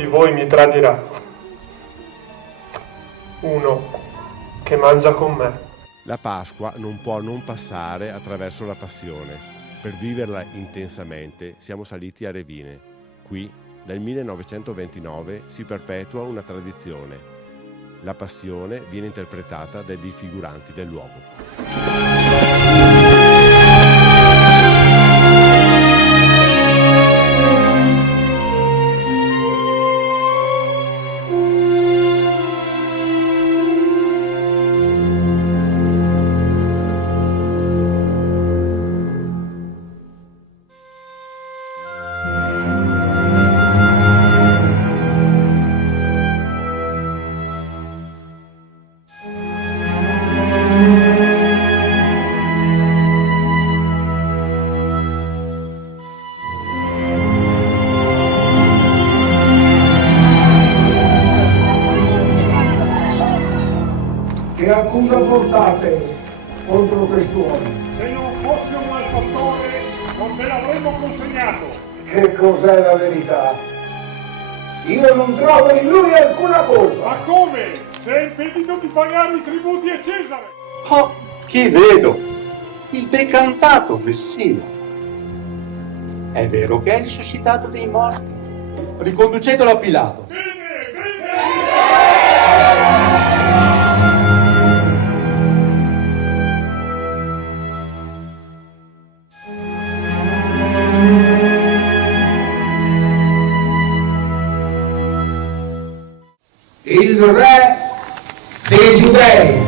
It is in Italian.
di voi mi tradirà. Uno che mangia con me. La Pasqua non può non passare attraverso la passione. Per viverla intensamente siamo saliti a Revine. Qui, dal 1929, si perpetua una tradizione. La passione viene interpretata dai figuranti del luogo. Che accusa portate contro quest'uomo? Se non fosse un malfattore, non te l'avremmo consegnato. Che cos'è la verità? Io non trovo in lui alcuna colpa. Ma come? Se è impedito di pagare i tributi a Cesare. Oh, chi vedo? Il decantato Messina. È vero che è risuscitato dei morti. Riconducetelo a Pilato. Bene, bene! Il re dei Giudei.